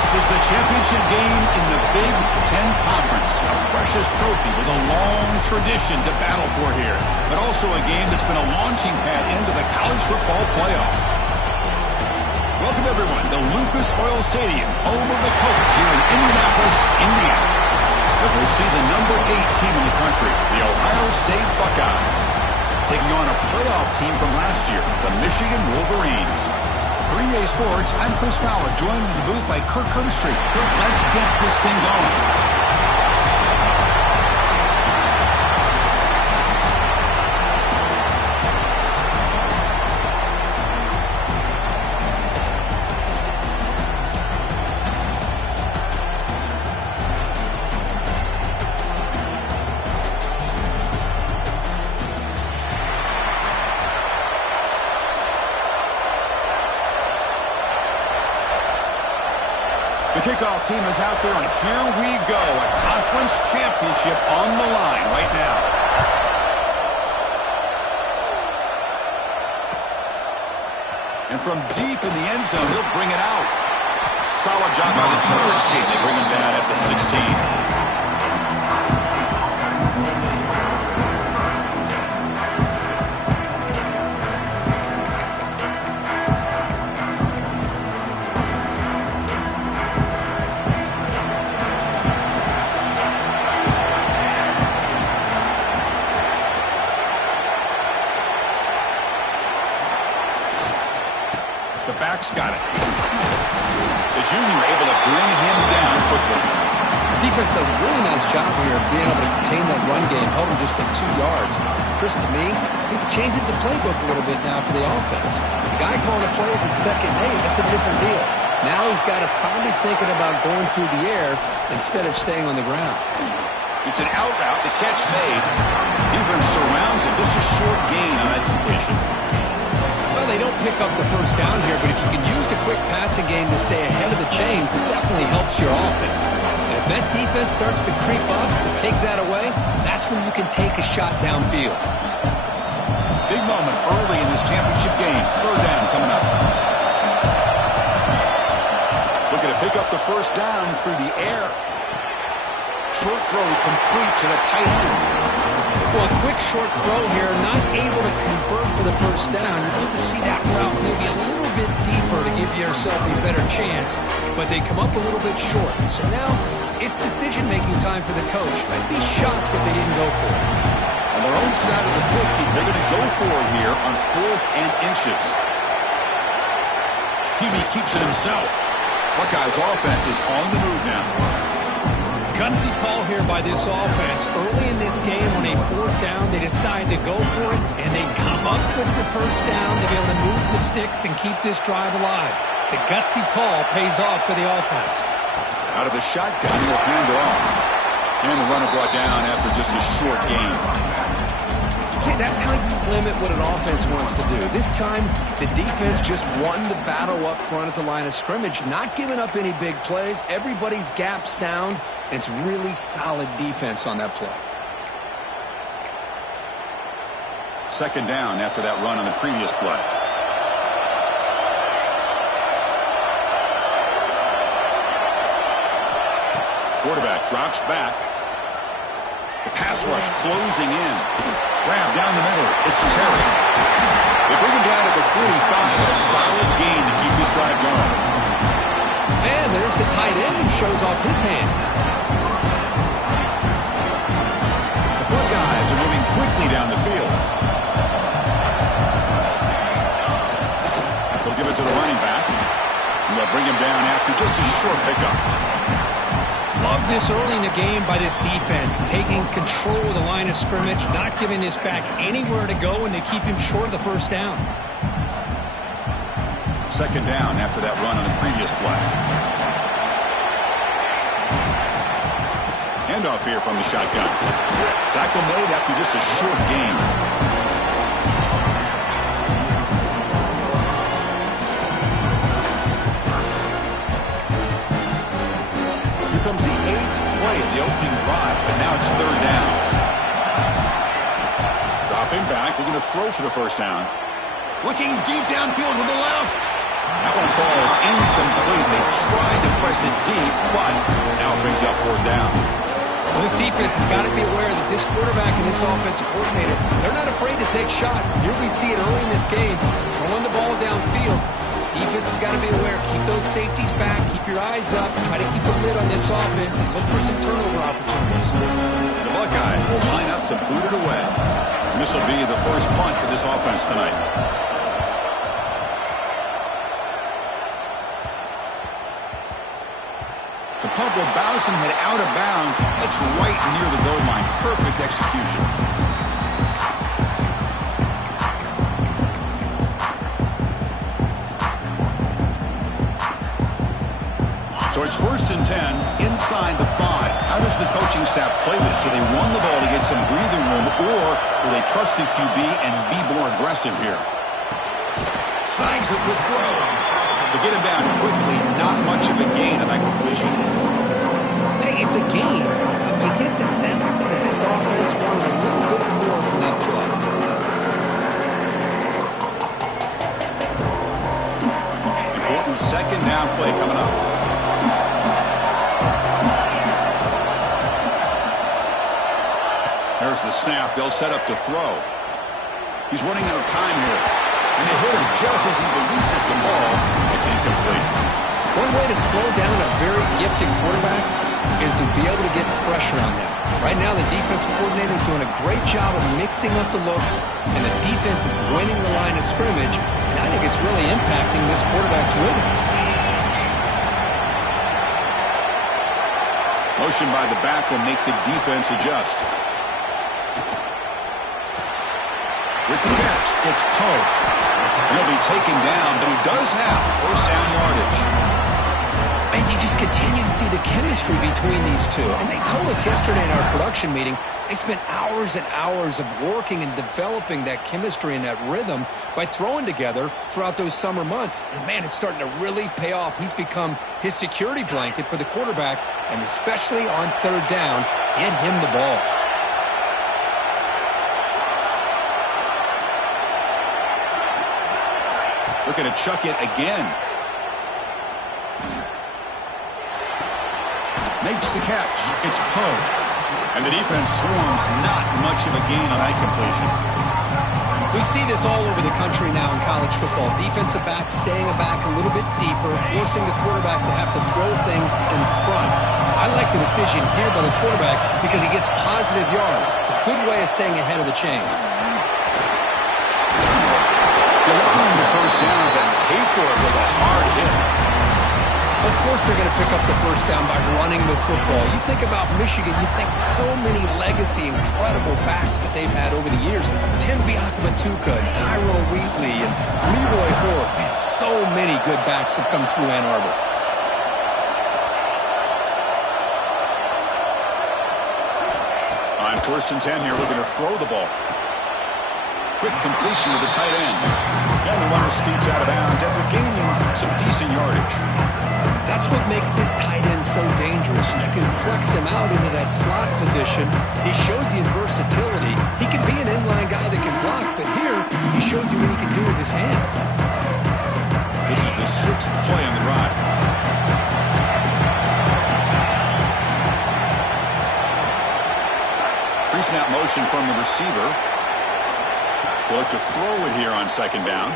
This is the championship game in the Big Ten Conference. A precious trophy with a long tradition to battle for here, but also a game that's been a launching pad into the college football playoff. Welcome, everyone, to Lucas Oil Stadium, home of the Colts here in Indianapolis, Indiana. As we'll see the number 8 team in the country, the Ohio State Buckeyes, taking on a playoff team from last year, the Michigan Wolverines. For EA Sports, I'm Chris Fowler, joined in the booth by Kirk Herbstreit. Kirk, let's get this thing going. The kickoff team is out there, and here we go. A conference championship on the line right now. And from deep in the end zone, he'll bring it out. Solid job by the coverage team. They bring him down at the 16. Got it. The junior able to bring him down quickly. Defense does a really nice job here of being able to contain that run game, held him just at 2 yards. Chris, to me, this changes the playbook a little bit now for the offense. The guy calling the plays at 2nd and 8, that's a different deal. Now he's got to probably thinking about going through the air instead of staying on the ground. It's an out route, the catch made. Defense surrounds him, just a short gain on that completion. Well, they don't pick up the first down here, but if you can use the quick passing game to stay ahead of the chains, it definitely helps your offense. And if that defense starts to creep up and take that away, that's when you can take a shot downfield. Big moment early in this championship game. 3rd down coming up. Looking to pick up the first down through the air. Short throw complete to the tight end. Well, a quick short throw here, not able to convert for the first down. You'd love to see that route maybe a little bit deeper to give yourself a better chance, but they come up a little bit short. So now it's decision-making time for the coach. I'd be shocked if they didn't go for it. On their own side of the pick, they're going to go for it here on 4th and inches. Hebe keeps it himself. Buckeyes offense is on the move now. Gutsy call here by this offense. Early in this game, on a 4th down, they decide to go for it, and they come up with the first down to be able to move the sticks and keep this drive alive. The gutsy call pays off for the offense. Out of the shotgun, he'll hand it off. And the runner brought down after just a short gain. See, that's how you limit what an offense wants to do. This time, the defense just won the battle up front at the line of scrimmage, not giving up any big plays. Everybody's gap sound. It's really solid defense on that play. 2nd down after that run on the previous play. Quarterback drops back. The pass rush closing in. Grab down the middle. It's Terry. They bring him down at the 45. A solid gain to keep this drive going. And there's the tight end who shows off his hands. The Buckeyes are moving quickly down the field. They'll give it to the running back. And they'll bring him down after just a short pickup. Love this early in the game by this defense, taking control of the line of scrimmage, not giving this back anywhere to go, and they keep him short of the first down. 2nd down after that run on the previous play. Handoff here from the shotgun. Tackle made after just a short gain. Comes the 8th play of the opening drive, but now it's 3rd down. Dropping back, looking to throw for the first down. Looking deep downfield to the left. That one falls incomplete. They tried to press it deep, but now it brings up 4th down. Well, this defense has got to be aware that this quarterback and this offensive coordinator, they're not afraid to take shots. Here we see it early in this game, throwing the ball downfield. Defense has got to be aware. Keep those safeties back. Keep your eyes up. Try to keep a lid on this offense and look for some turnover opportunities. The Buckeyes will line up to boot it away. And this will be the first punt for this offense tonight. The punt will bounce and head out of bounds. It's right near the goal line. Perfect execution. So it's 1st and 10 inside the 5. How does the coaching staff play this? Do they run the ball to get some breathing room, or will they trust the QB and be more aggressive here? Slangs it with throw. To get him down quickly, not much of a gain on that completion. Hey, it's a game, but you get the sense that this offense wanted a little bit more from that play. Important 2nd down play coming up. There's the snap. They'll set up to throw. He's running out of time here. And they hit him just as he releases the ball. It's incomplete. One way to slow down a very gifted quarterback is to be able to get pressure on him. Right now, the defense coordinator is doing a great job of mixing up the looks, and the defense is winning the line of scrimmage, and I think it's really impacting this quarterback's rhythm. Motion by the back will make the defense adjust. With the catch, it's Poe. And he'll be taken down, but he does have 1st down yardage. And you just continue to see the chemistry between these two. And they told us yesterday in our production meeting, they spent hours and hours of working and developing that chemistry and that rhythm by throwing together throughout those summer months. And, man, it's starting to really pay off. He's become his security blanket for the quarterback, and especially on 3rd down, get him the ball. Looking to chuck it again. Makes the catch. It's Poe. And the defense swarms. Not much of a gain on that completion. We see this all over the country now in college football. Defensive backs staying back a little bit deeper, forcing the quarterback to have to throw things in front. I like the decision here by the quarterback because he gets positive yards. It's a good way of staying ahead of the chains. Allowing the 1st down, but pay for it with a hard hit. Of course they're going to pick up the 1st down by running the football. You think about Michigan, you think so many legacy, incredible backs that they've had over the years. Tim Biakabatuka, Tyrone Wheatley, and Leroy Hoare. Man, so many good backs have come through Ann Arbor. On 1st and 10 here, looking to throw the ball. Quick completion to the tight end. And the runner scoots out of bounds after gaining some decent yardage. That's what makes this tight end so dangerous. You can flex him out into that slot position. He shows you his versatility. He can be an inline guy that can block, but here he shows you what he can do with his hands. This is the 6th play on the drive. Pre-snap motion from the receiver. We'll look to throw it here on 2nd down.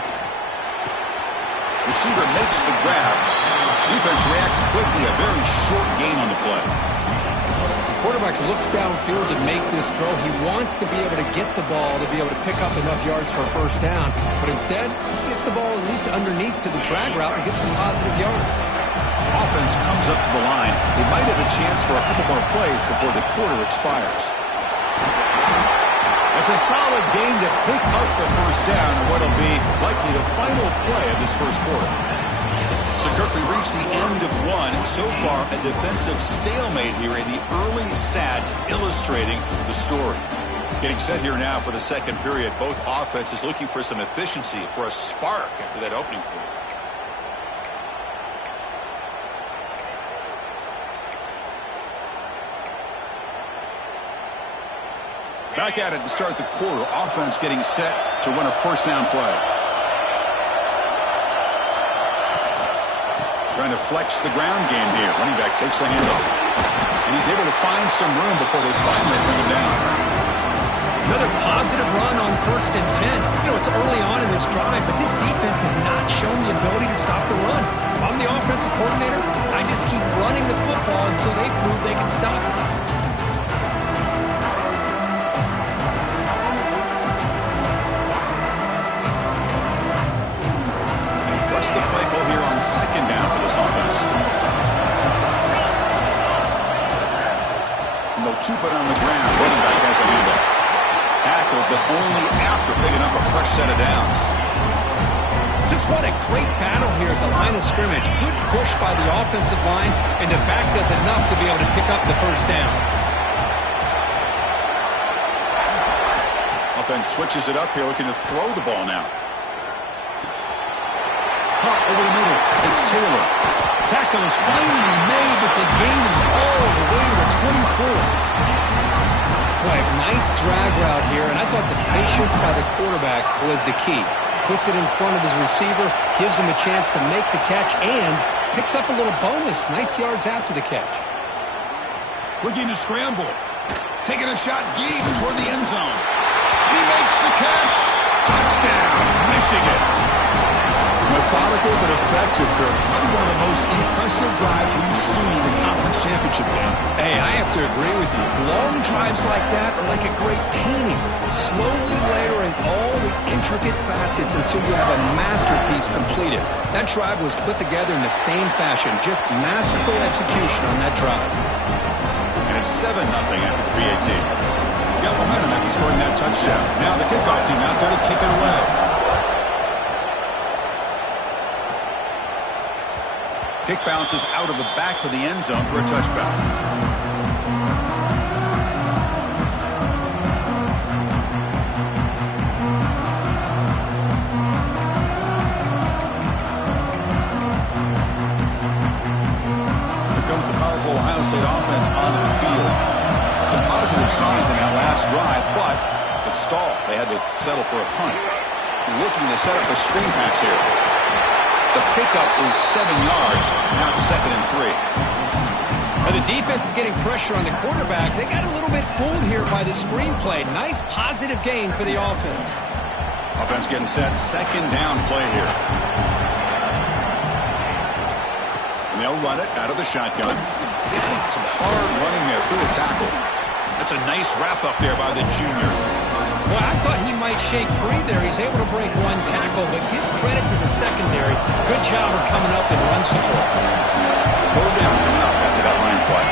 Receiver makes the grab. Defense reacts quickly. A very short gain on the play. The quarterback looks downfield to make this throw. He wants to be able to get the ball to be able to pick up enough yards for a 1st down. But instead, he gets the ball at least underneath to the drag route and gets some positive yards. Offense comes up to the line. They might have a chance for a couple more plays before the quarter expires. It's a solid game to pick up the 1st down in what will be likely the final play of this 1st quarter. So, Kirk, we reached the end of one. So far, a defensive stalemate here in the early stats illustrating the story. Getting set here now for the 2nd period. Both offenses looking for some efficiency, for a spark after that opening quarter. Back at it to start the quarter. Offense getting set to run a 1st down play. Trying to flex the ground game here. Running back takes the handoff. And he's able to find some room before they finally bring him down. Another positive run on 1st and 10. You know, it's early on in this drive, but this defense has not shown the ability to stop the run. If I'm the offensive coordinator, I just keep running the football until they prove they can stop it. What's the play call here on 2nd down for this offense? And they'll keep it on the ground. Running back has the handoff. Tackled, but only after picking up a fresh set of downs. Just what a great battle here at the line of scrimmage. Good push by the offensive line, and the back does enough to be able to pick up the 1st down. Offense switches it up here, looking to throw the ball now. Caught over the middle. It's Taylor. Tackle is finally made, but the gain is all the way to the 24. Right, nice drag route here, and I thought the patience by the quarterback was the key. Puts it in front of his receiver, gives him a chance to make the catch, and picks up a little bonus. Nice yards after the catch. Looking to scramble. Taking a shot deep toward the end zone. He makes the catch. Touchdown, Michigan. Methodical but effective, Kirk. Probably one of the most impressive drives we've seen in the conference championship game. Hey, I have to agree with you. Long drives like that are like a great painting. Slowly layering all the intricate facets until you have a masterpiece completed. That drive was put together in the same fashion. Just masterful execution on that drive. And it's 7-0 after the PAT. Got momentum after scoring that touchdown. Now the kickoff team out there to kick it away. Kick bounces out of the back of the end zone for a touchback. Here comes the powerful Ohio State offense onto the field. Some positive signs in that last drive, but it stalled. They had to settle for a punt. Looking to set up a screen pass here. The pickup is 7 yards. Now it's 2nd and 3. Now the defense is getting pressure on the quarterback. They got a little bit fooled here by the screenplay. Nice positive gain for the offense. Offense getting set. 2nd down play here. And they'll run it out of the shotgun. Some hard running there through a tackle. That's a nice wrap up there by the junior. Well, I thought he might shake free there. He's able to break one tackle, but give credit to the secondary. Good job of coming up in run support. 3rd down coming up after that line play.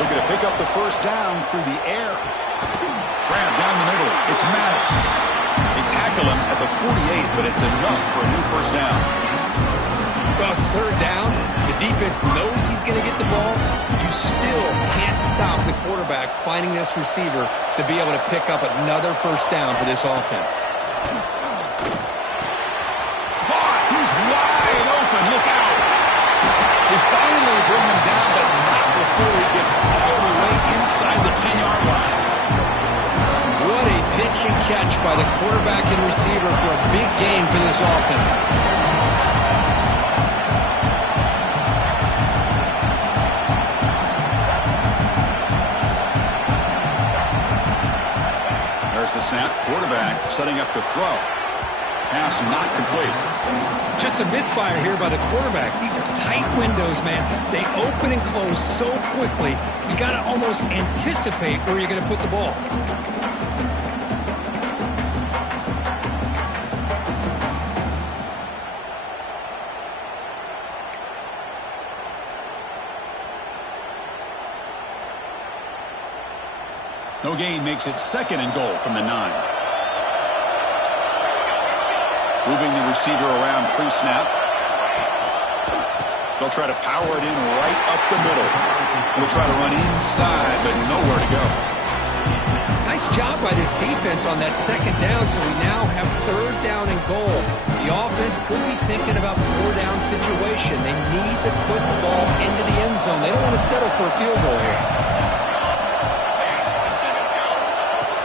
Looking to pick up the 1st down through the air. Grab down the middle. It's Maddox. They tackle him at the 48, but it's enough for a new 1st down. Well, it's 3rd down. The defense knows he's going to get the ball. You still can't stop the quarterback finding this receiver to be able to pick up another 1st down for this offense. Caught! He's wide open. Look out! They finally bring him down, but not before he gets all the way inside the 10-yard line. What a pitch and catch by the quarterback and receiver for a big gain for this offense. The snap, quarterback setting up to throw. Pass not complete. Just a misfire here by the quarterback. These are tight windows, man. They open and close so quickly. You got to almost anticipate where you're going to put the ball. No gain makes it 2nd and goal from the 9. Moving the receiver around pre-snap. They'll try to power it in right up the middle. They'll try to run inside, but nowhere to go. Nice job by this defense on that 2nd down, so we now have 3rd down and goal. The offense could be thinking about 4-down situation. They need to put the ball into the end zone. They don't want to settle for a field goal here.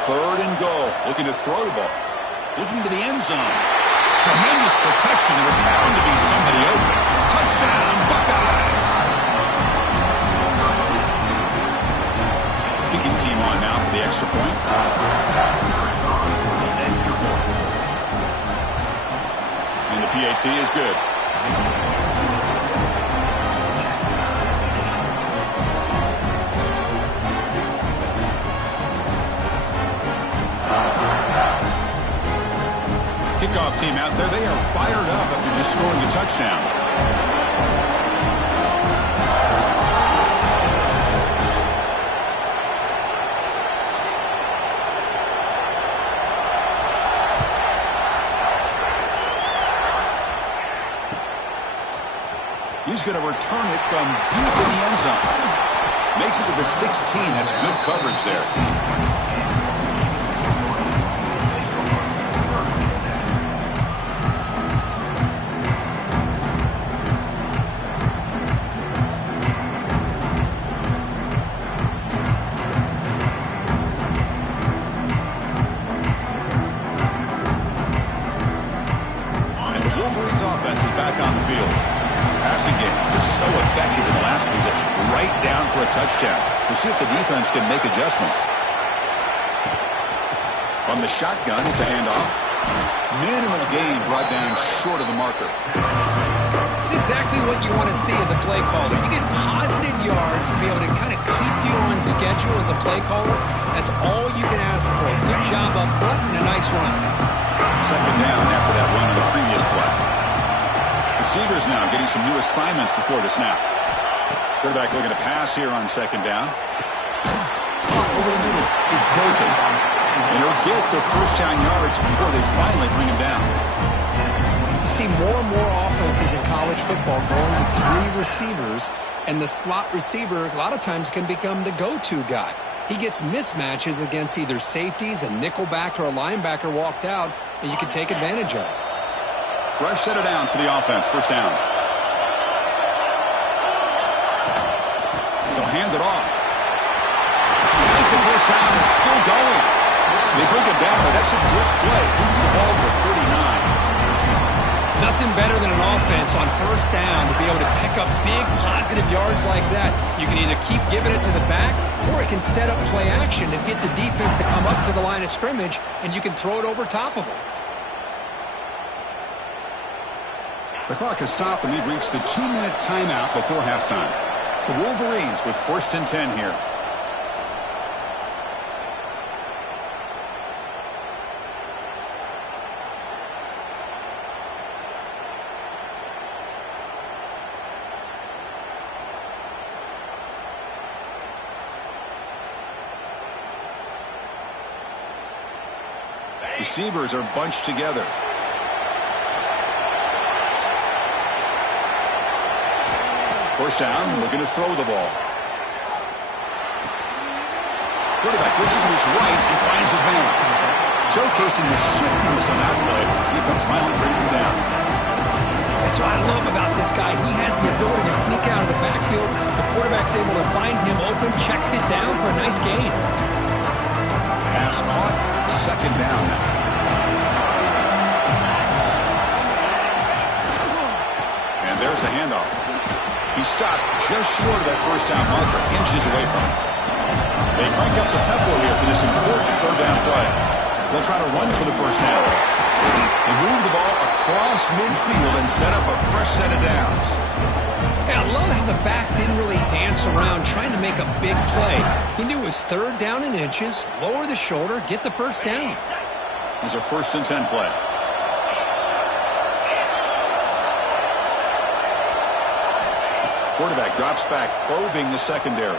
3rd and goal. Looking to throw the ball. Looking to the end zone. Tremendous protection. There was bound to be somebody open. Touchdown, good. Kickoff team out there. They are fired up after just scoring a touchdown. He's going to return it from deep in the end zone. Makes it to the 16. That's good coverage there. And the Wolverines offense is back on the field. Passing game was so effective in the last possession, right down for a touchdown. We'll see if the defense can make adjustments. On the shotgun, it's a handoff. Minimal gain brought down short of the marker. It's exactly what you want to see as a play caller. You get positive yards to be able to kind of keep you on schedule as a play caller. That's all you can ask for. Good job up front and a nice run. Second down after that run on the previous play. Receivers now getting some new assignments before the snap. Quarterback looking to pass here on second down. Over the middle. It's Bolton. And he'll get the first down yards before they finally bring him down. You see more and more offenses in college football going to 3 receivers, and the slot receiver a lot of times can become the go-to guy. He gets mismatches against either safeties, a nickelback, or a linebacker walked out, and you can take advantage of it. Fresh set of downs for the offense. First down. They'll hand it off. That's the first down. It's still going. They bring it down, but that's a good play. Moves the ball to 39. Nothing better than an offense on first down to be able to pick up big positive yards like that. You can either keep giving it to the back, or it can set up play action and get the defense to come up to the line of scrimmage, and you can throw it over top of them. The clock has stopped, and we've reached the 2-minute timeout before halftime. The Wolverines with 1st and 10 here. Receivers are bunched together. First down, looking to throw the ball. Quarterback looks to his right and finds his man. Showcasing the shiftiness on that play. Defense finally brings him down. That's what I love about this guy. He has the ability to sneak out of the backfield. The quarterback's able to find him open, checks it down for a nice gain. Pass caught, second down now. And there's the handoff. He stopped just short of that first down marker, inches away from it. They crank up the tempo here for this important third down play. They'll try to run for the first down. They move the ball across midfield and set up a fresh set of downs. I love how the back didn't really dance around trying to make a big play. He knew it's third down in inches, lower the shoulder, get the first down. Here's a 1st and 10 play. Quarterback drops back, probing the secondary.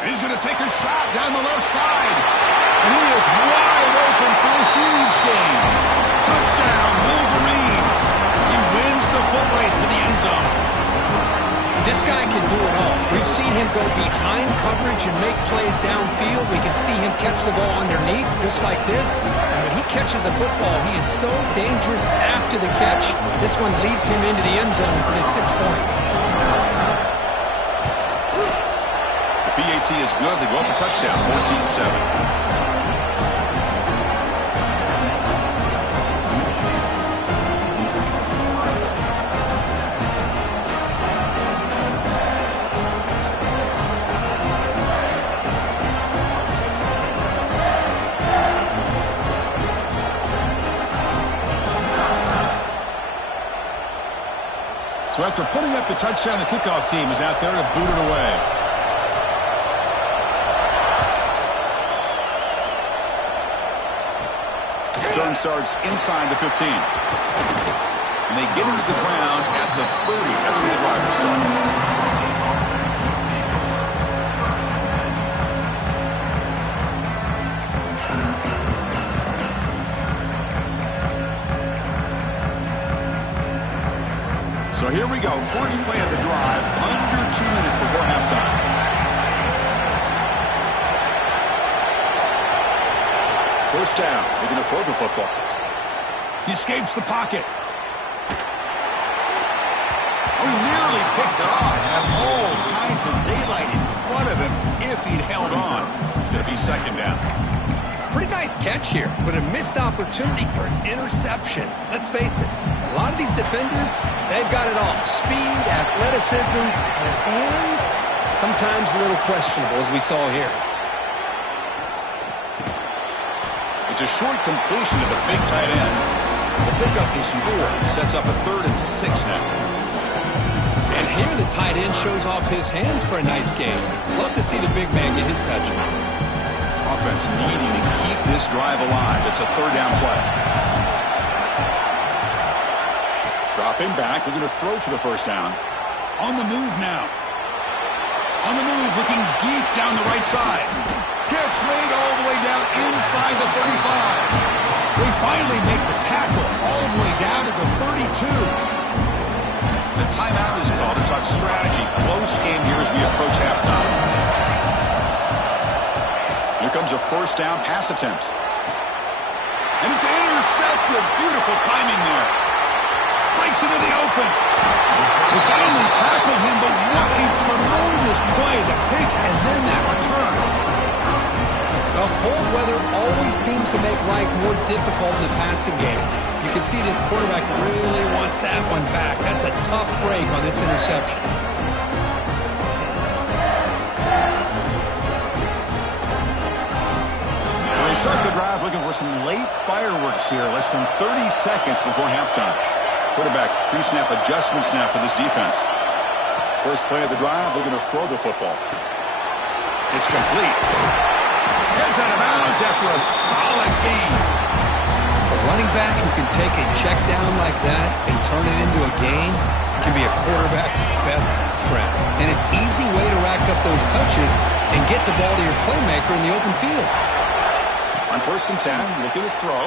And he's going to take a shot down the left side. And he is wide open for a huge gain. Touchdown, Wolverines. He wins the foot race to the end zone. This guy can do it all. We've seen him go behind coverage and make plays downfield. We can see him catch the ball underneath, just like this. And when he catches a football, he is so dangerous after the catch. This one leads him into the end zone for the 6 points. The PAT is good. They go up a touchdown, 14-7. So after putting up the touchdown, the kickoff team is out there to boot it away. Turn starts inside the 15. And they get into the ground at the 30. That's where the drive will start. So here we go. First play of the drive, under 2 minutes before halftime. First down. They're going to throw the football. He escapes the pocket. Oh, nearly picked it off. Had all kinds of daylight in front of him if he'd held on. It's going to be second down. Pretty nice catch here, but a missed opportunity for an interception. Let's face it, a lot of these defenders, they've got it all. Speed, athleticism, and hands, sometimes a little questionable, as we saw here. It's a short completion to the big tight end. The pickup is 4. Sets up a 3rd and 6 now. And here the tight end shows off his hands for a nice gain. Love to see the big man get his touches. Offense needing to keep this drive alive. It's a 3rd down play. Dropping back. They're going to throw for the first down. On the move now. On the move, looking deep down the right side. Catch made all the way down inside the 35. They finally make the tackle all the way down to the 32. The timeout is called to talk strategy. Close game here as we approach halftime. Here comes a first down pass attempt. And it's intercepted. Beautiful timing there. Breaks into the open. They finally tackle him, but what a tremendous play. The pick and then that return. Well, cold weather always seems to make life more difficult in the passing game. You can see this quarterback really wants that one back. That's a tough break on this interception. So they start the drive looking for some late fireworks here. Less than 30 seconds before halftime. Quarterback pre-snap adjustment snap for this defense. First play of the drive, they're going to throw the football. It's complete. Heads out of bounds after a solid gain. A running back who can take a check down like that and turn it into a gain can be a quarterback's best friend. And it's an easy way to rack up those touches and get the ball to your playmaker in the open field. On 1st and 10, looking to throw.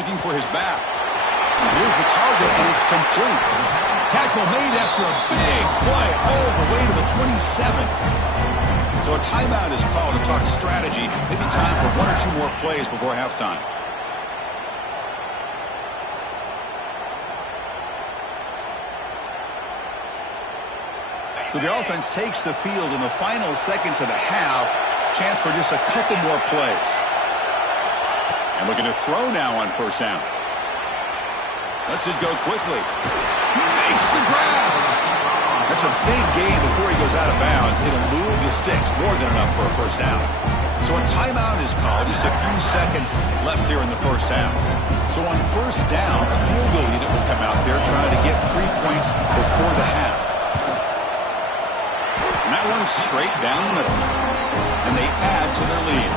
Looking for his back. Here's the target, and it's complete. Tackle made after a big play all the way to the 27. So a timeout is called to talk strategy. Maybe time for 1 or 2 more plays before halftime. So the offense takes the field in the final seconds of the half. Chance for just a couple more plays. And looking to throw now on first down. Lets it go quickly. He makes the grab. That's a big gain before he goes out of bounds. It'll move the sticks, more than enough for a first down. So a timeout is called. Just a few seconds left here in the first half. So on first down, a field goal unit will come out there trying to get 3 points before the half. And that one's straight down the middle. And they add to their lead.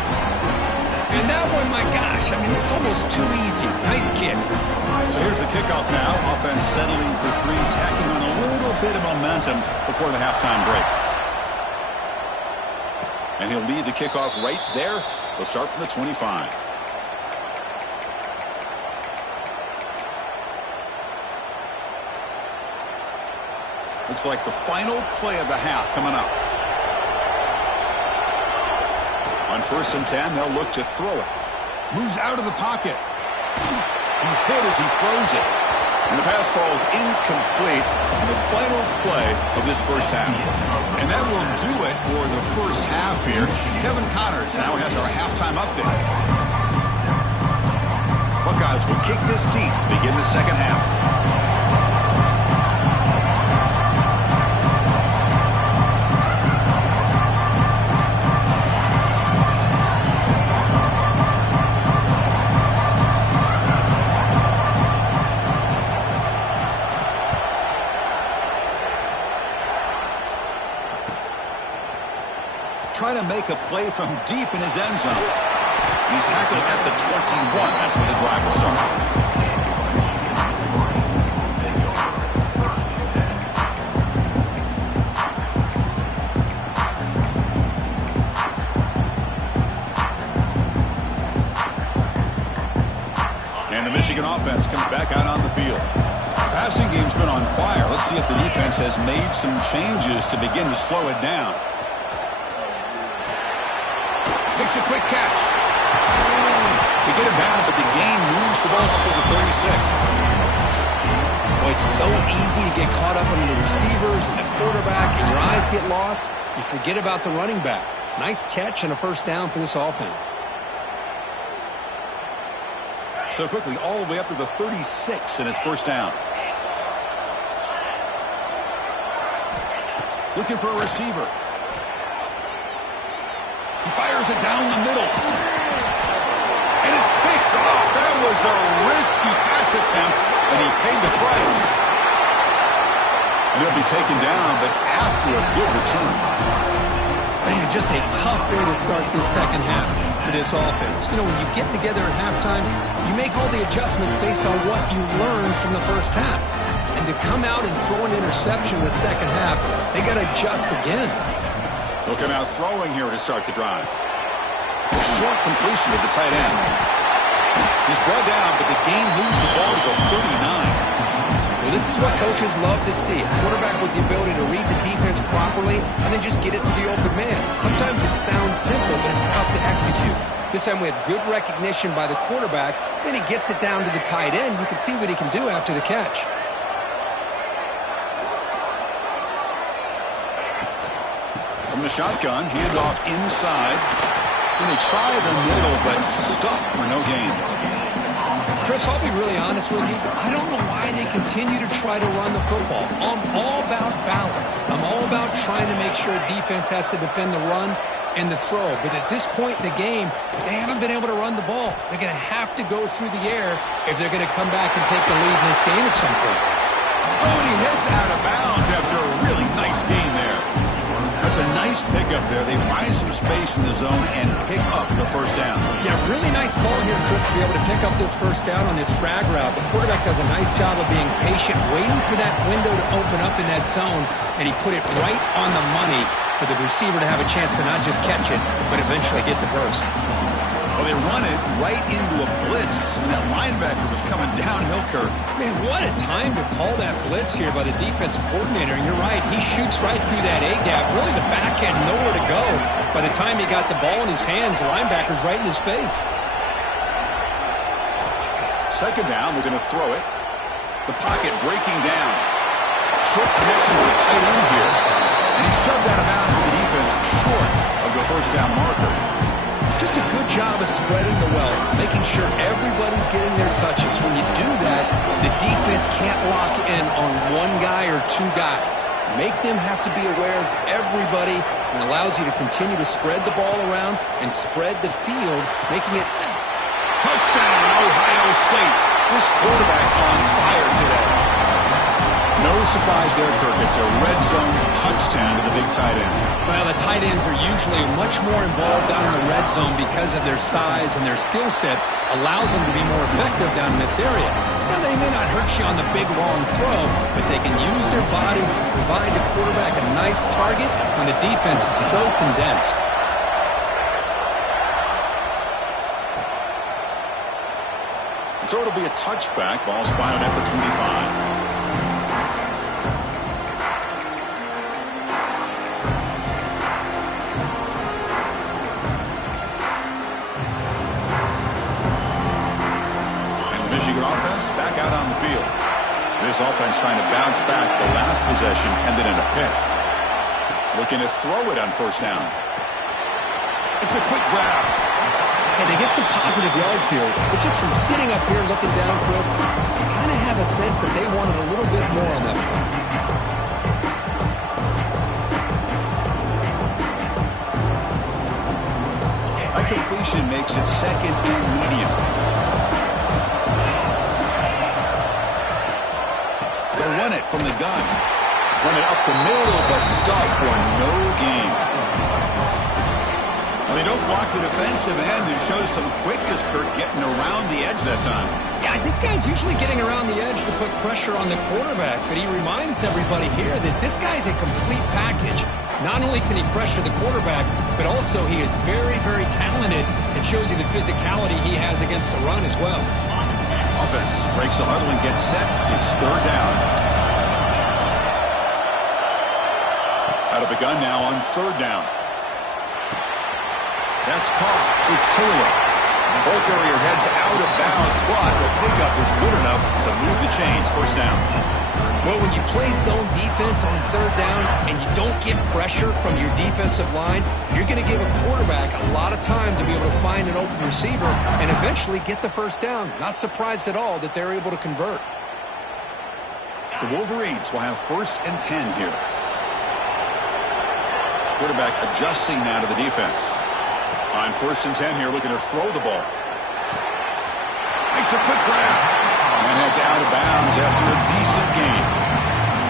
And that one, my gosh, I mean, it's almost too easy. Nice kick. So here's the kickoff now. Offense settling for 3, tacking on a little bit of momentum before the halftime break. And he'll lead the kickoff right there. They'll start from the 25. Looks like the final play of the half coming up. On 1st and 10, they'll look to throw it. Moves out of the pocket. He's hit as he throws it. And the pass falls incomplete on the final play of this first half. And that will do it for the first half here. Kevin Connors now has our halftime update. Buckeyes will kick this deep to begin the second half. trying to make a play from deep in his end zone. He's tackled at the 21. That's where the drive will start. Michigan offense comes back out on the field. Passing game's been on fire. Let's see if the defense has made some changes to begin to slow it down. Makes a quick catch. They get him down, but the gain moves the ball up to the 36. Boy, it's so easy to get caught up on the receivers and the quarterback, and your eyes get lost. You forget about the running back. Nice catch and a first down for this offense. So quickly, all the way up to the 36, and it's first down. Looking for a receiver. He fires it down the middle. And it's picked off. That was a risky pass attempt, and he paid the price. And he'll be taken down, but after a good return. Man, just a tough way to start this second half for this offense. You know, when you get together at halftime, you make all the adjustments based on what you learned from the first half. And to come out and throw an interception in the second half, they got to adjust again. They'll come out throwing here to start the drive. A short completion of the tight end. He's brought down, but the game moves the ball to the 39. Well, this is what coaches love to see. A quarterback with the ability to read the defense properly and then just get it to the open man. Sometimes it sounds simple, but it's tough to execute. This time we have good recognition by the quarterback. Then he gets it down to the tight end. You can see what he can do after the catch. From the shotgun, handoff inside. And they try the middle, but stuffed for no gain. Chris, I'll be really honest with you. I don't know why they continue to try to run the football. I'm all about balance. I'm all about trying to make sure defense has to defend the run and the throw. But at this point in the game, they haven't been able to run the ball. They're going to have to go through the air if they're going to come back and take the lead in this game at some point. Oh, and he heads out of bounds after a really nice game there. That's a nice pickup there. They find some space in the zone and pick up the first down. Yeah, really nice call here, Chris, to be able to pick up this first down on this drag route. The quarterback does a nice job of being patient, waiting for that window to open up in that zone, and he put it right on the money for the receiver to have a chance to not just catch it, but eventually get the first. Well, they run it right into a blitz, and that linebacker was coming downhill, Kurt. Man, what a time to call that blitz here by the defensive coordinator. And you're right, he shoots right through that A-gap. Really, the back had nowhere to go. By the time he got the ball in his hands, the linebacker's right in his face. Second down, we're going to throw it. The pocket breaking down. Short connection to the tight end here. And he shoved out of bounds with the defense short of the first down marker. Just a good job of spreading the wealth, making sure everybody's getting their touches. When you do that, the defense can't lock in on one guy or two guys. Make them have to be aware of everybody, and allows you to continue to spread the ball around and spread the field, making it touchdown, Ohio State. This quarterback on fire today. No surprise there, Kirk. It's a red zone touchdown to the big tight end. Well, the tight ends are usually much more involved down in the red zone because of their size and their skill set allows them to be more effective down in this area. Now, they may not hurt you on the big, long throw, but they can use their bodies to provide the quarterback a nice target when the defense is so condensed. So it'll be a touchback. Ball spotted at the 25. Offense back out on the field. This offense trying to bounce back the last possession, ended in a pick. Looking to throw it on first down. It's a quick grab. And they get some positive yards here, but just from sitting up here looking down, Chris, you kind of have a sense that they wanted a little bit more on that play. That completion makes it second and medium. Run it from the gun. Run it up the middle, but stuff for no gain. Well, they don't block the defensive end and show some quickness, Kirk, getting around the edge that time. Yeah, this guy's usually getting around the edge to put pressure on the quarterback, but he reminds everybody here that this guy's a complete package. Not only can he pressure the quarterback, but also he is very, very talented and shows you the physicality he has against the run as well. Offense breaks the huddle and gets set. It's third down. Out of the gun now on third down. That's caught. It's Taylor. Ball carrier heads out of bounds, but the pickup is good enough to move the chains. First down. Well, when you play zone defense on third down and you don't get pressure from your defensive line, you're going to give a quarterback a lot of time to be able to find an open receiver and eventually get the first down. Not surprised at all that they're able to convert. The Wolverines will have 1st and 10 here. Quarterback adjusting now to the defense. On 1st and 10 here, looking to throw the ball. Makes a quick grab. And heads out of bounds after a decent gain.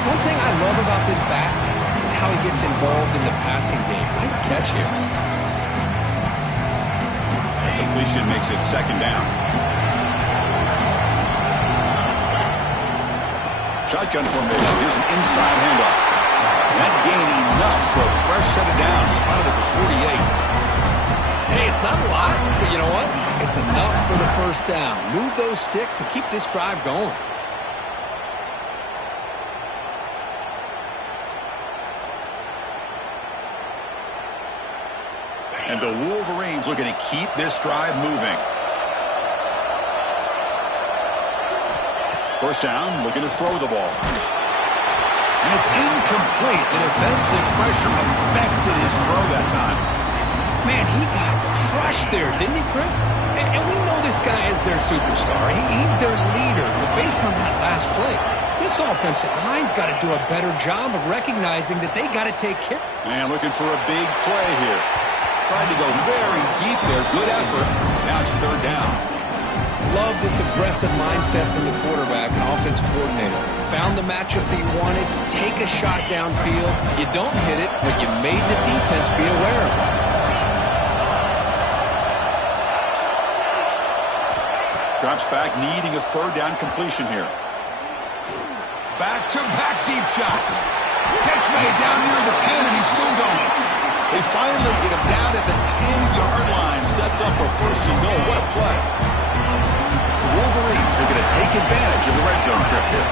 One thing I love about this back is how he gets involved in the passing game. Nice catch here. Completion makes it 2nd down. Shotgun formation. Here's an inside handoff. That gain enough for a fresh set of downs. Spotted at the 48. Hey, it's not a lot, but you know what? It's enough for the first down. Move those sticks and keep this drive going. And the Wolverines looking to keep this drive moving. First down, looking to throw the ball. And it's incomplete. The defensive pressure affected his throw that time. Man, he got crushed there, didn't he, Chris? And we know this guy is their superstar. He's their leader. But based on that last play, this offensive line's got to do a better job of recognizing that they got to take care. And looking for a big play here. Tried to go very deep there. Good effort. Now it's third down. Love this aggressive mindset from the quarterback and offensive coordinator. Found the matchup that you wanted. Take a shot downfield. You don't hit it, but you made the defense be aware of it. Drops back, needing a third down completion here. Back-to-back deep shots. Catch made down near the 10, and he's still going. They finally get him down at the 10-yard line. Sets up a 1st and goal. What a play. The Wolverines are going to take advantage of the red zone trip here.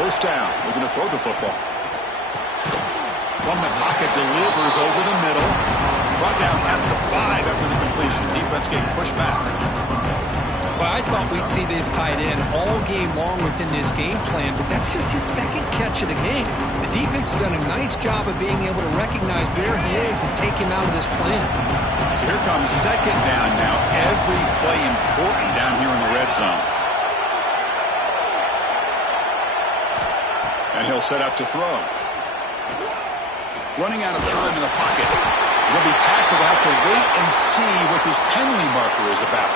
First down. Looking to throw the football. From the pocket, delivers over the middle. Brought down at the 5 after the completion. Defense getting pushed back. Well, I thought we'd see this tight end all game long within this game plan, but that's just his 2nd catch of the game. The defense has done a nice job of being able to recognize where he is and take him out of this plan. So here comes 2nd down now. Every play important down here in the red zone. And he'll set up to throw. Running out of time in the pocket. He'll be tackled. We'll have to wait and see what this penalty marker is about.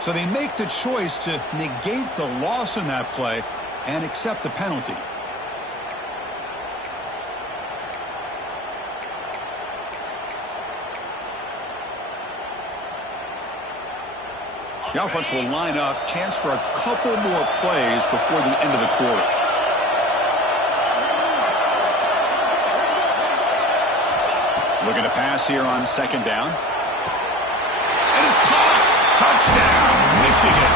So they make the choice to negate the loss in that play and accept the penalty. The offense will line up. Chance for a couple more plays before the end of the quarter. Looking to pass here on 2nd down. And it's caught. Touchdown, Michigan.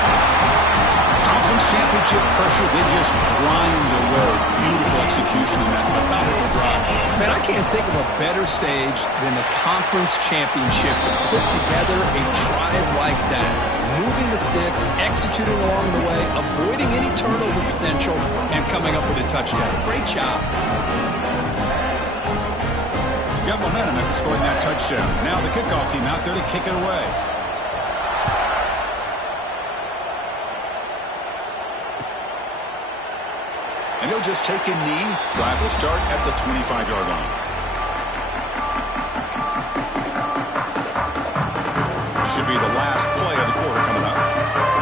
Conference championship pressure. They just grind away. Beautiful execution in that methodical drive. Man, I can't think of a better stage than the conference championship to put together a drive like that. Moving the sticks, executing along the way, avoiding any turnover potential, and coming up with a touchdown. Great job. Got momentum after scoring that touchdown. Now the kickoff team out there to kick it away. And he'll just take a knee. Drive will start at the 25-yard line. This should be the last play of the quarter coming up.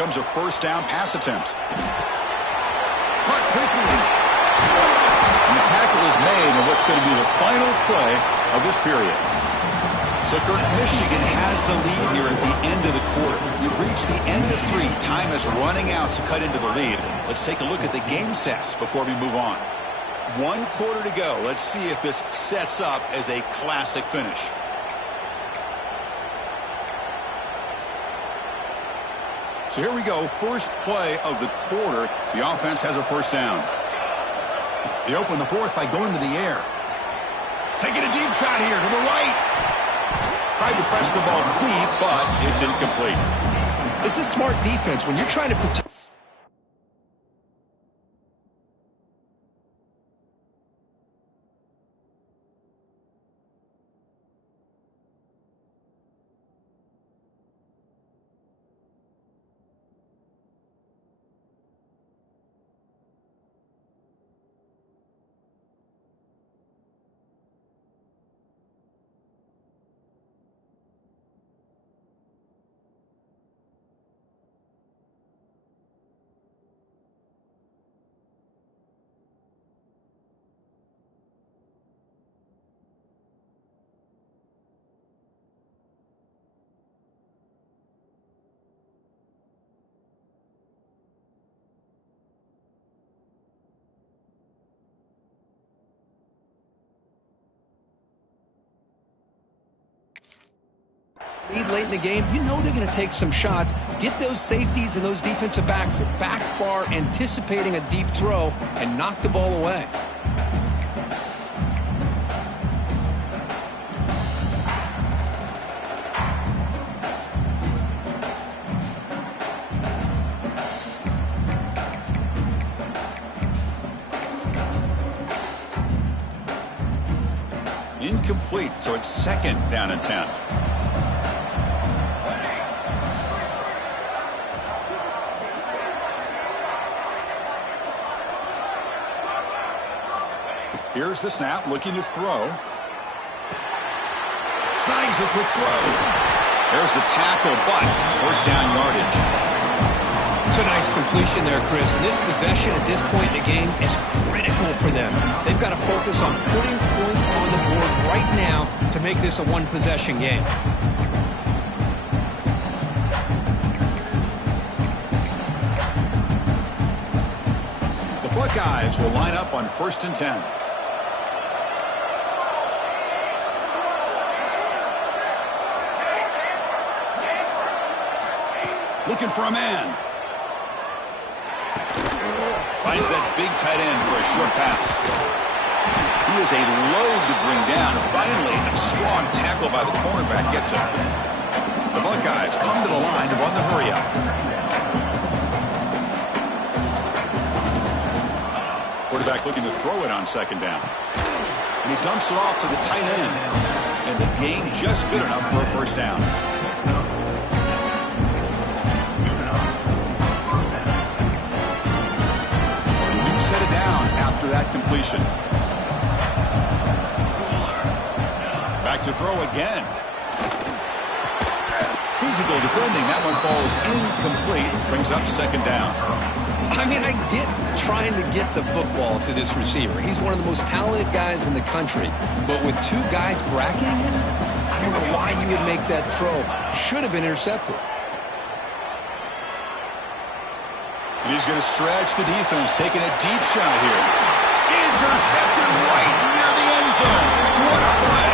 comes a first down pass attempt. Caught quickly. And the tackle is made on what's going to be the final play of this period. So, Kirk, Michigan has the lead here at the end of the quarter. You've reached the end of 3. Time is running out to cut into the lead. Let's take a look at the game sets before we move on. 1 quarter to go. Let's see if this sets up as a classic finish. So here we go. First play of the quarter. The offense has a first down. They open the 4th by going to the air. Taking a deep shot here to the right. Tried to press the ball deep, but it's incomplete. This is smart defense. When you're trying to protect... lead late in the game, you know they're going to take some shots. Get those safeties and those defensive backs back far, anticipating a deep throw, and knock the ball away. Incomplete, so it's 2nd down and 10. Here's the snap, looking to throw. Snags the quick throw. There's the tackle, but first down yardage. It's a nice completion there, Chris. And this possession at this point in the game is critical for them. They've got to focus on putting points on the board right now to make this a one-possession game. The Buckeyes will line up on 1st and 10. Looking for a man. Finds that big tight end for a short pass. He is a load to bring down. Finally, a strong tackle by the cornerback gets him. The Buckeyes come to the line to run the hurry up. Quarterback looking to throw it on 2nd down. And he dumps it off to the tight end. And the gain just good enough for a first down. After that completion. Back to throw again. Physical defending. That one falls incomplete. Brings up 2nd down. I mean, I get trying to get the football to this receiver. He's one of the most talented guys in the country. But with 2 guys bracketing him, I don't know why you would make that throw. Should have been intercepted. And he's going to stretch the defense, taking a deep shot here. Intercepted right near the end zone. What a play.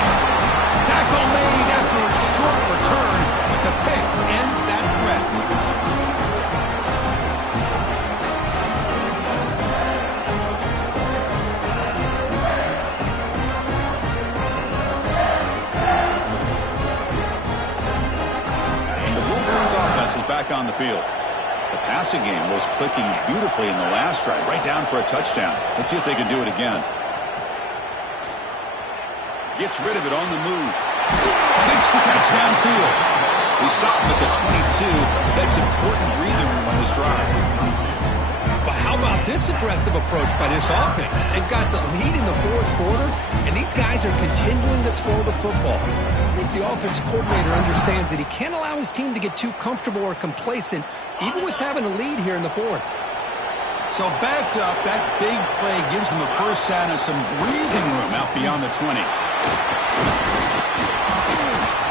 Tackle made after a short return, but the pick ends that threat. And the Wolverines offense is back on the field. The passing game was clicking beautifully in the last drive, right down for a touchdown. Let's see if they can do it again. Gets rid of it on the move. Makes the catch downfield. They stop him at the 22. That's important breathing room on this drive. But how How about this aggressive approach by this offense? They've got the lead in the fourth quarter, and these guys are continuing to throw the football. I think the offense coordinator understands that he can't allow his team to get too comfortable or complacent, even with having a lead here in the fourth. So backed up, that big play gives them a first down and some breathing room out beyond the 20.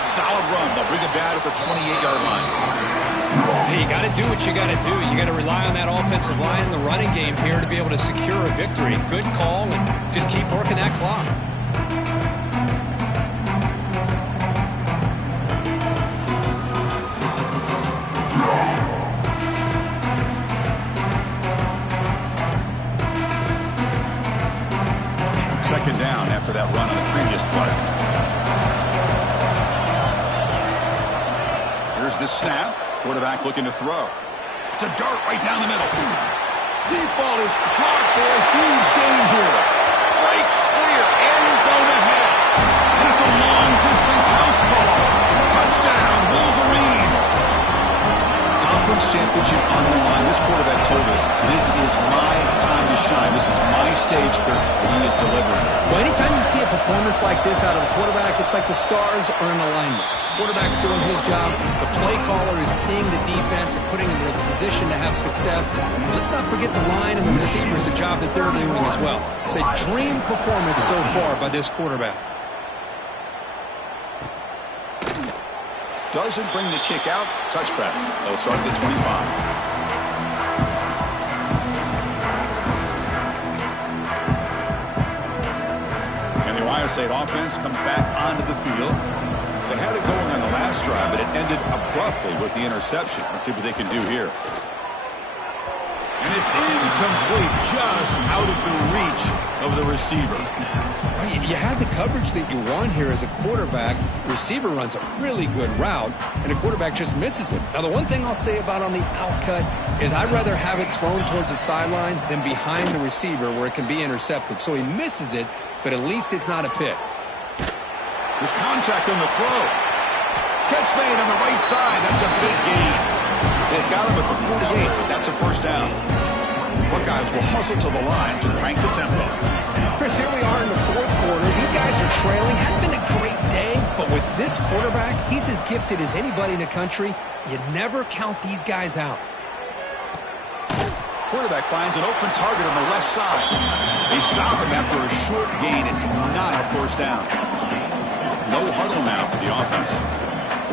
Solid run. They'll bring it down at the 28-yard line. Hey, you got to do what you got to do. You got to rely on that offensive line in the running game here to be able to secure a victory. Good call, and just keep working that clock. Second down after that run on the previous play. Here's the snap. Quarterback looking to throw. It's a dart right down the middle. Deep ball is caught for a huge gain here. Breaks clear. End zone ahead. And it's a long-distance house ball. Touchdown, Wolverines. Conference championship on the line. This quarterback told us, this is my time to shine. This is my stage, Kurt, and he is delivering. Well, anytime you see a performance like this out of a quarterback, it's like the stars are in alignment. Quarterback's doing his job. The play caller is seeing the defense and putting them in a position to have success. And let's not forget the line and the receivers, the job that they're doing as well. It's a dream performance so far by this quarterback. Doesn't bring the kick out. Touchback. They'll start at the 25. And the Ohio State offense comes back onto the field. They had it going on the last drive, but it ended abruptly with the interception. Let's see what they can do here. And it's incomplete, just out of the reach of the receiver. You had the coverage that you want here as a quarterback. Receiver runs a really good route, and the quarterback just misses it. Now, the one thing I'll say about on the outcut is I'd rather have it thrown towards the sideline than behind the receiver where it can be intercepted. So he misses it, but at least it's not a pick. There's contact on the throw. Catch made on the right side. That's a big gain. They got him at the 48, but that's a first down. Buckeyes will hustle to the line to crank the tempo. Chris, here we are in the fourth quarter. These guys are trailing. Hadn't been a great day, but with this quarterback, he's as gifted as anybody in the country. You never count these guys out. Quarterback finds an open target on the left side. They stop him after a short gain. It's not a first down. No huddle now for the offense.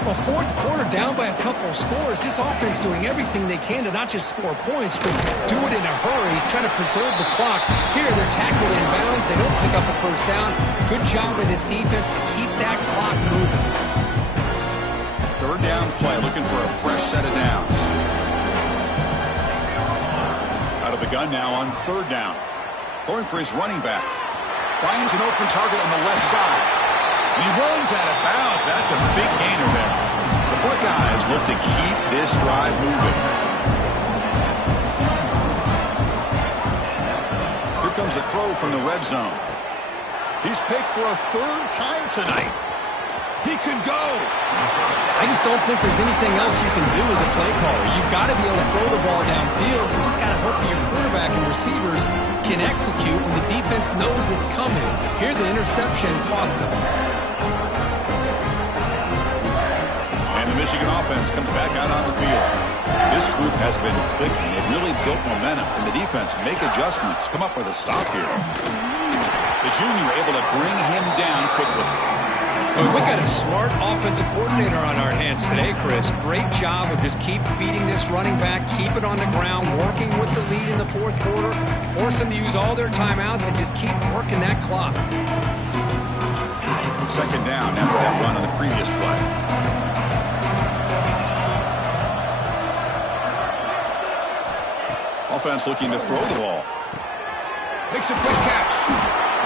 Well, fourth quarter down by a couple of scores. This offense doing everything they can to not just score points, but do it in a hurry, trying to preserve the clock. Here, they're tackled in bounds. They don't pick up a first down. Good job by this defense to keep that clock moving. Third down play, looking for a fresh set of downs. Out of the gun now on third down. Throwing for his running back. Finds an open target on the left side. And he runs out of bounds. That's a big gainer there. The Buckeyes look to keep this drive moving. Here comes a throw from the red zone. He's picked for a third time tonight. He could go. I just don't think there's anything else you can do as a play caller. You've got to be able to throw the ball downfield. You just got to hope that your quarterback and receivers can execute when the defense knows it's coming. Here, the interception cost them. And the Michigan offense comes back out on the field. This group has been clicking. They've really built momentum, and the defense make adjustments. Come up with a stop here. The junior able to bring him down quickly. Well, we got a smart offensive coordinator on our hands today, Chris. Great job of just keep feeding this running back, keep it on the ground, working with the lead in the fourth quarter, force them to use all their timeouts, and just keep working that clock. Second down after that run on the previous play. Offense looking to throw the ball. Makes a quick catch.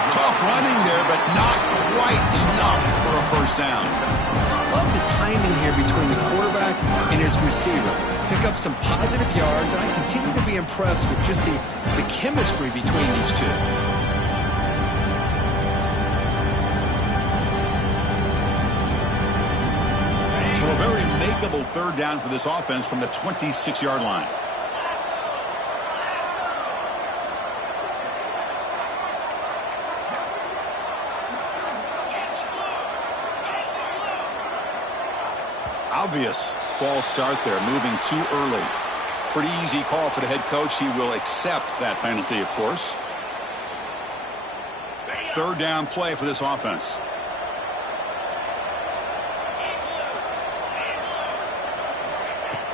Tough running there, but not quite enough for a first down. Love the timing here between the quarterback and his receiver. Pick up some positive yards, and I continue to be impressed with just the chemistry between these two. So a very makeable third down for this offense from the 26-yard line. Obvious false start there, moving too early. Pretty easy call for the head coach. He will accept that penalty, of course. Third down play for this offense.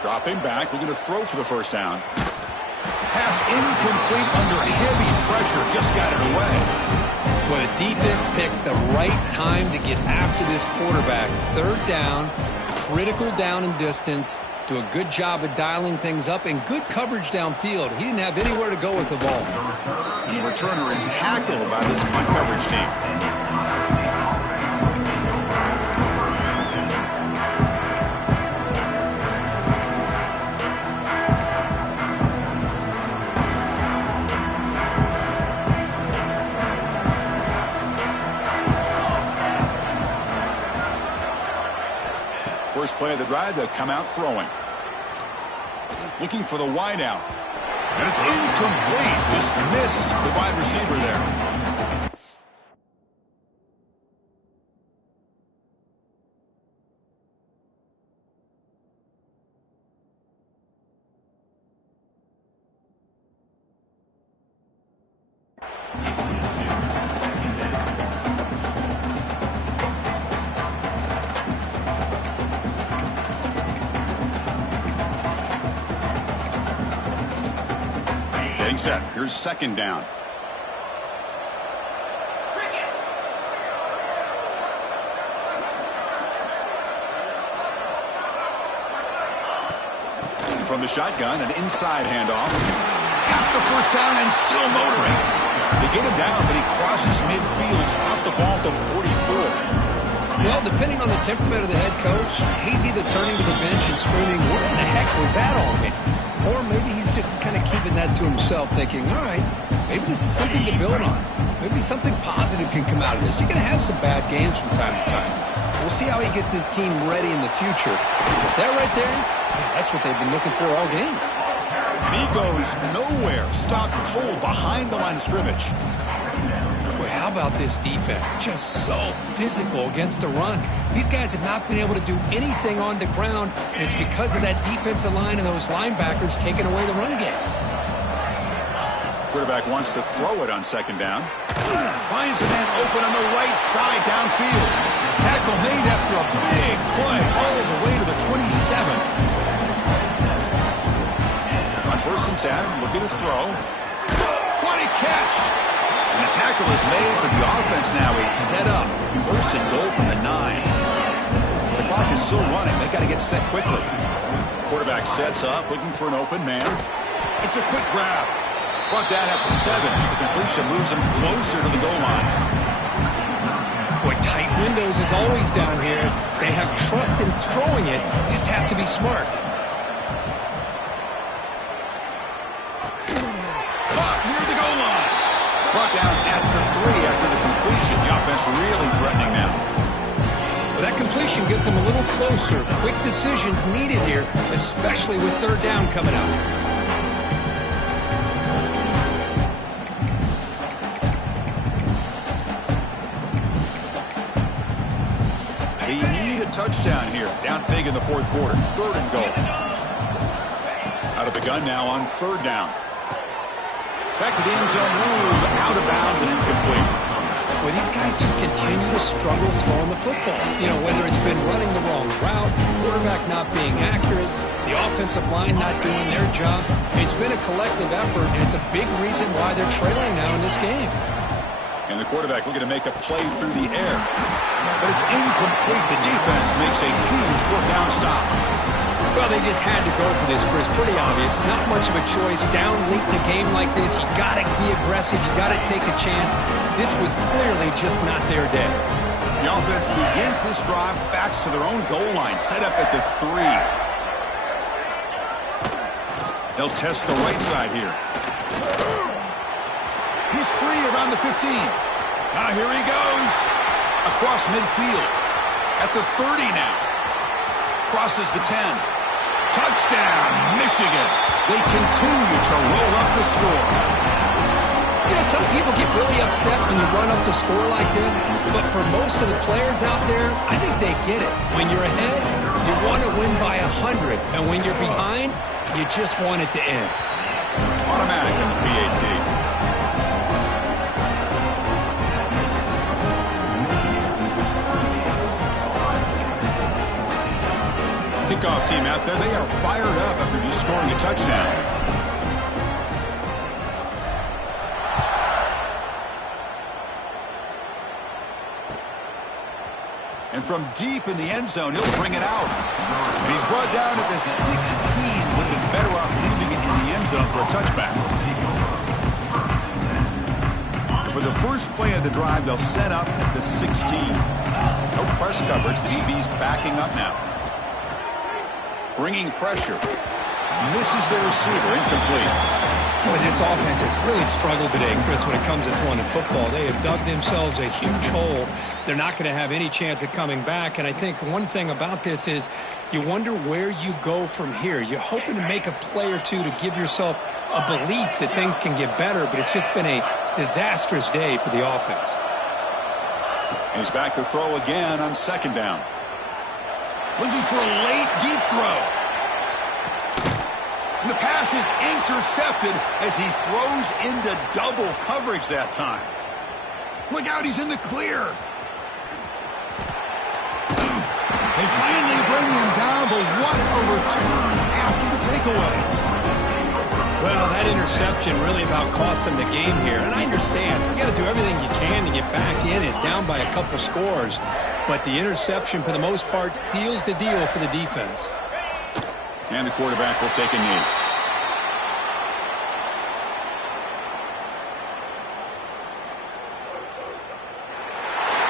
Dropping back, looking to throw for the first down. Pass incomplete under heavy pressure, just got it away. Well, the defense picks the right time to get after this quarterback. Third down, critical down and distance. Do a good job of dialing things up and good coverage downfield. He didn't have anywhere to go with the ball. And the returner is tackled by this punt coverage team. First play of the drive, they'll come out throwing. Looking for the wide out. And it's incomplete. Just missed the wide receiver there. Set. Here's second down. From the shotgun, an inside handoff. Tap the first down and still motoring. They get him down, but he crosses midfield, stopped the ball to 44. Well, depending on the temperament of the head coach, he's either turning to the bench and screaming, "What in the heck was that all mean?" Or maybe he's just kind of keeping that to himself, thinking, all right, maybe this is something to build on. Maybe something positive can come out of this. You're going to have some bad games from time to time. We'll see how he gets his team ready in the future. But that right there, yeah, that's what they've been looking for all game. And he goes nowhere. Stopped cold behind the line of scrimmage. Boy, how about this defense? Just so physical against the run. These guys have not been able to do anything on the ground, and it's because of that defensive line and those linebackers taking away the run game. Quarterback wants to throw it on second down. Finds a man open on the right side downfield. Tackle made after a big play all the way to the 27. On first and 10, looking to throw. What a catch! And the tackle is made, but the offense now is set up. First and goal from the 9. The clock is still running. They got to get set quickly. Quarterback sets up, looking for an open man. It's a quick grab. Brought down at the 7. The completion moves him closer to the goal line. Boy, tight windows is always down here. They have trust in throwing it. You just have to be smart. Caught near the goal line. Brought down at the 3 after the completion. The offense really threatening now. Well, that completion gets them a little closer. Quick decisions needed here, especially with third down coming up. They need a touchdown here. Down big in the fourth quarter. Third and goal. Out of the gun now on third down. Back to the end zone, move out of bounds and incomplete. Well, these guys just continue to struggle throwing the football. You know, whether it's been running the wrong route, quarterback not being accurate, the offensive line not doing their job. It's been a collective effort, and it's a big reason why they're trailing now in this game. And the quarterback looking to make a play through the air. But it's incomplete. The defense makes a huge fourth down stop. Well, they just had to go for this, Chris. Pretty obvious. Not much of a choice. Down late in the game like this, you got to be aggressive. You got to take a chance. This was clearly just not their day. The offense begins this drive, backs to their own goal line, set up at the 3. They'll test the right side here. He's free around the 15. Now here he goes. Across midfield. At the 30 now. Crosses the 10. Touchdown, Michigan. They continue to roll up the score. You know, some people get really upset when you run up the score like this, but for most of the players out there, I think they get it. When you're ahead, you want to win by 100, and when you're behind, you just want it to end. Automatic in the PAT. Kickoff team out there, they are fired up after just scoring a touchdown. And from deep in the end zone, he'll bring it out. And he's brought down at the 16, looking better off leaving it in the end zone for a touchback. For the first play of the drive, they'll set up at the 16. No press coverage. The DB's backing up now. Bringing pressure. Misses the receiver. Incomplete. Boy, this offense has really struggled today, Chris, when it comes to throwing the football. They have dug themselves a huge hole. They're not going to have any chance of coming back. And I think one thing about this is you wonder where you go from here. You're hoping to make a play or two to give yourself a belief that things can get better, but it's just been a disastrous day for the offense. He's back to throw again on second down. Looking for a late, deep throw. And the pass is intercepted as he throws into double coverage that time. Look out, he's in the clear. They finally bring him down, but what a return after the takeaway. Well, that interception really about cost him the game here. And I understand. You got to do everything you can to get back in it, down by a couple scores. But the interception, for the most part, seals the deal for the defense. And the quarterback will take a knee.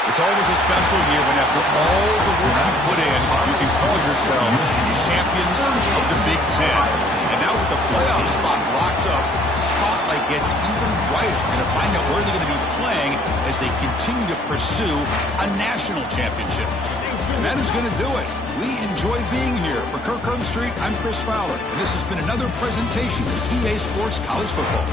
It's always a special year when after all the work you put in, you can call yourselves champions of the Big Ten. And now with the playoff spot locked up, the spotlight gets even brighter. We're going to find out where they're going to be playing as they continue to pursue a national championship. And that is going to do it. We enjoy being here. For Kirk Street, I'm Chris Fowler. And this has been another presentation of EA Sports College Football.